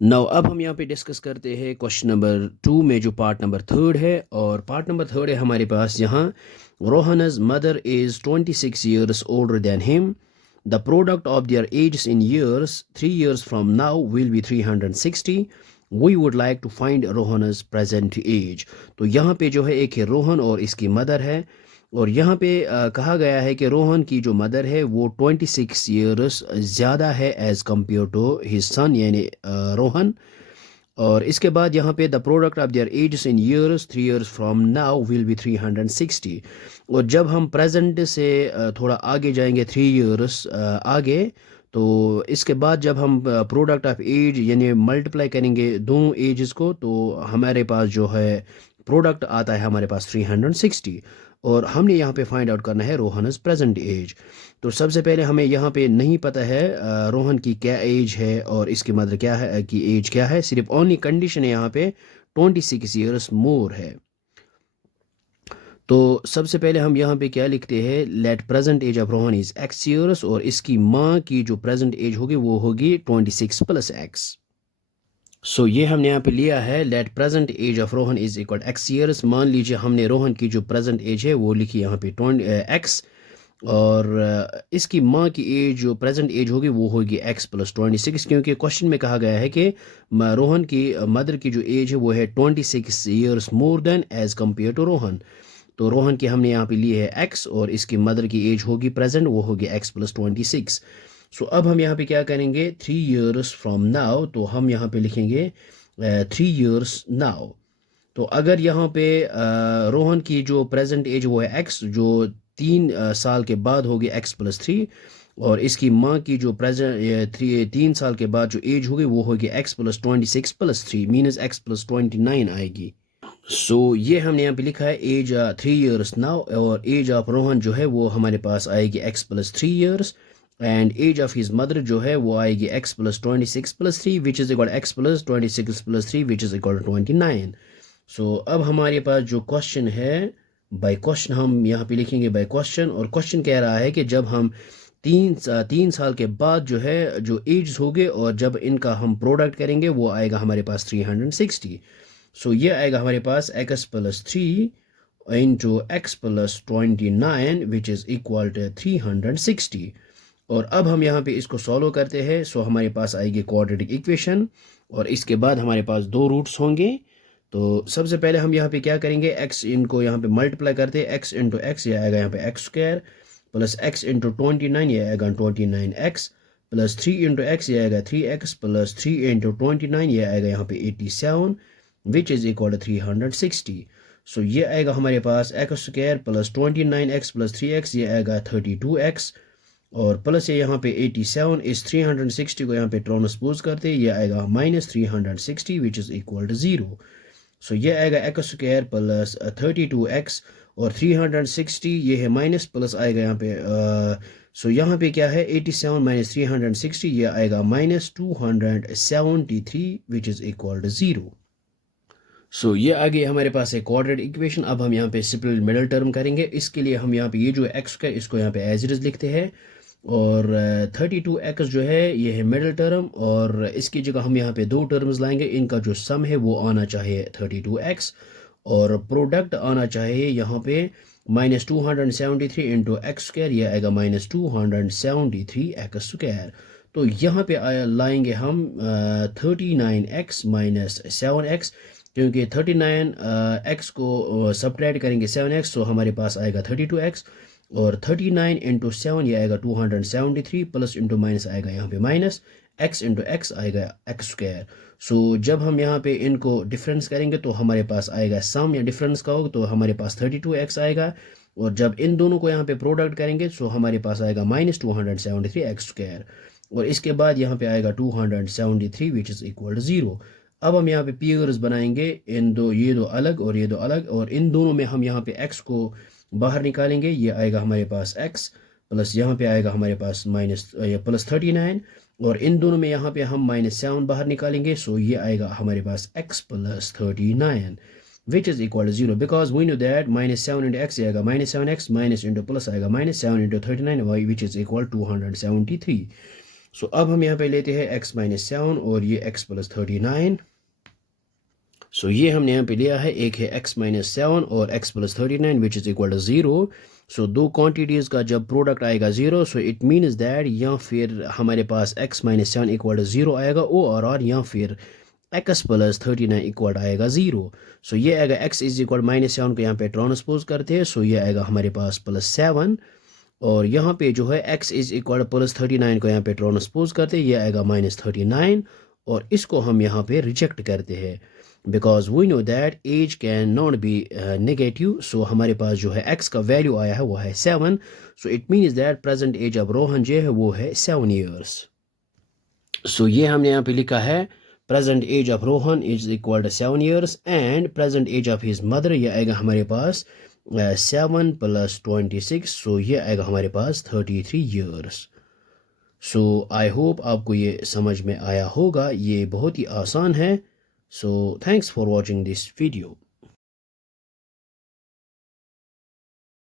Now अब हम यहाँ पे डिस्कस करते हैं क्वेश्चन नंबर 2 में जो पार्ट नंबर 3 है। और पार्ट नंबर 3 है हमारे पास यहाँ रोहन's mother is 26 years older than him. The product of their ages in years 3 years from now will be 360. We would like to find रोहन's present age. तो यहाँ पे जो है एक है रोहन और इसकी मदर है। और यहाँ पे कहा गया है कि रोहन की जो मदर है वो 26 ईयर्स ज़्यादा है as compare to his son यानी रोहन। और इसके बाद यहाँ पे the product of their ages in years 3 years from now will be 360। और जब हम प्रेजेंट से थोड़ा आगे जाएंगे 3 years आगे, तो इसके बाद जब हम प्रोडक्ट ऑफ एज यानी मल्टीप्लाई करेंगे दोनों एजेस को, तो हमारे पास जो है प्रोडक्ट आता है हमारे पास 360। और हमने यहाँ पे फाइंड आउट करना है रोहन's प्रेजेंट एज। तो सबसे पहले हमें यहाँ पे नहीं पता है रोहन की क्या एज है और इसकी मदर क्या है की एज क्या है। सिर्फ ओनली कंडीशन है यहाँ पे 26 ईयर्स मोर है। तो सबसे पहले हम यहाँ पे क्या लिखते हैं, let present age of Rohan is x years और इसकी माँ की जो प्रेजेंट एज होगी वो होगी 26 + x। सो ये हमने यहाँ पे लिया है let present age of Rohan is equal x years. मान लीजिए हमने रोहन की जो प्रेजेंट एज है वो लिखी यहाँ पे एक्स। और इसकी माँ की एज जो प्रेजेंट एज होगी वो होगी x + 26, क्योंकि क्वेश्चन में कहा गया है कि रोहन की मदर की जो एज है वो है 26 years more than age compare to Rohan. तो रोहन की हमने यहाँ पे ली है x और इसकी मदर की एज होगी प्रेजेंट वो होगी x + 26। सो अब हम यहाँ पे क्या करेंगे 3 years फ्रॉम नाउ, तो हम यहाँ पे लिखेंगे 3 years नाउ। तो अगर यहाँ पे रोहन की जो प्रेजेंट एज वो है x जो 3 साल के बाद होगी x + 3। और इसकी माँ की जो प्रेजेंट 3 साल के बाद जो एज होगी वो होगी x + 26 + 3 मीनस x + 29 आएगी। सो ये हमने यहाँ पे लिखा है एज 3 years नाउ और एज ऑफ रोहन जो है वो हमारे पास आएगी x + 3 years and age of his mother जो है वो आएगी x + 26 + 3 which is equal x + 26 + 3 which is equal 29। So अब हमारे पास जो क्वेश्चन है बाय क्वेश्चन हम यहाँ पे लिखेंगे बाय क्वेश्चन। और क्वेश्चन कह रहा है कि जब हम 3 साल के बाद जो है जो एज होंगे और जब इनका हम प्रोडक्ट करेंगे वो आएगा हमारे पास 360। सो ये आएगा हमारे पास x + 3 into x + 29 which is equal to 360। और अब हम यहाँ पे इसको सॉल्व करते हैं। सो हमारे पास आएगी क्वाड्रेटिक इक्वेशन और इसके बाद हमारे पास दो रूट्स होंगे। तो सबसे पहले हम यहाँ पे क्या करेंगे, x इनको यहाँ पे मल्टीप्लाई करते हैं, x इंटू एक्स ये आएगा यहाँ पे x² प्लस x इंटू 29 ये आएगा 29x प्लस 3 इंटू एक्स ये आएगा 3x प्लस 3 इंटू 29 ये आएगा यहाँ पे 87 विच इज़ इक्वल टू 360। सो ये आएगा हमारे पास x² plus 29x plus 3x ये आएगा 32x और प्लस ये यहाँ पे 87 इस 360 को यहाँ पे ट्रांसपोज करते ये आएगा -360 विच इज़ इक्वल टू 0। सो ये आएगा x² प्लस 32x और 360 ये है माइनस प्लस आएगा यहाँ पे सो यहाँ पे क्या है 87 - 360 ये आएगा -273 विच इज़ इक्वल टू 0। सो ये आगे हमारे पास है क्वाड्रेटिक इक्वेशन। अब हम यहाँ पे सिंपल मिडल टर्म करेंगे। इसके लिए हम यहाँ पे ये जो x का इसको यहाँ पे एज इट इज लिखते हैं और 32x जो है ये है मिडल टर्म और इसकी जगह हम यहाँ पे दो टर्म्स लाएंगे। इनका जो सम है वो आना चाहिए 32x और प्रोडक्ट आना चाहिए यहाँ पे -273 इंटू x² ये आएगा -273x²। तो यहाँ पे लाएंगे हम 39x - 7x क्योंकि 39x को सब्ट्रैक्ट करेंगे 7x तो हमारे पास आएगा 32x और 39 इंटू 7 ये आएगा 273 प्लस इंटू माइनस आएगा यहाँ पे माइनस x इंटू एक्स आएगा x²। सो जब हम यहाँ पे इनको डिफरेंस करेंगे तो हमारे पास आएगा सम या डिफरेंस का होगा तो हमारे पास 32x आएगा और जब इन दोनों को यहाँ पे प्रोडक्ट करेंगे तो हमारे पास आएगा -273x² और इसके बाद यहाँ पे आएगा 273 विच इज़ इक्वल टू 0। अब हम यहाँ पे पेयर्स बनाएंगे इन दो, ये दो अलग और ये दो अलग और इन दोनों में हम यहाँ पे x को बाहर निकालेंगे। ये आएगा हमारे पास x प्लस यहाँ पे आएगा हमारे पास +39 और इन दोनों में यहाँ पे हम -7 बाहर निकालेंगे। सो ये आएगा हमारे पास x + 39 which is equal to 0 because we know that -7 into x आएगा -7x माइनस इंटू प्लस आएगा -7 into 39 which is equal 273। So अब हम यहाँ पे लेते हैं x माइनस 7 और ये x प्लस 39। सो ये हमने यहाँ पे लिया है, एक है x माइनस 7 और x plus 39 which is equal to 0। So दो क्वांटिटीज़ का जब प्रोडक्ट आएगा 0, सो इट मीन्स दैट या फिर हमारे पास x माइनस 7 इक्वल टू 0 आएगा और या फिर x प्लस 39 इक्वल आएगा 0। सो ये आएगा x इज इक्वल माइनस 7 को यहाँ पे ट्रांसपोज करते हैं, सो ये आएगा हमारे पास प्लस 7। और यहाँ पे जो है x इज इक्वल प्लस 39 को यहाँ पे ट्रांसपोज करते हैं, ये आएगा माइनस 39। और इसको हम यहाँ पे रिजेक्ट करते हैं because we know that age can not be negative. So हमारे पास जो है x का वैल्यू आया है वो है 7। So it means that present age of Rohan जो है वो है 7 ईयर्स। सो ये हमने यहाँ पे लिखा है present age of Rohan is equal to 7 years and present age of his mother, ये आएगा हमारे पास 7 plus 26, so ये आएगा हमारे पास 33 years। so I hope आपको ये समझ में आया होगा, ये बहुत ही आसान है। so thanks for watching this video।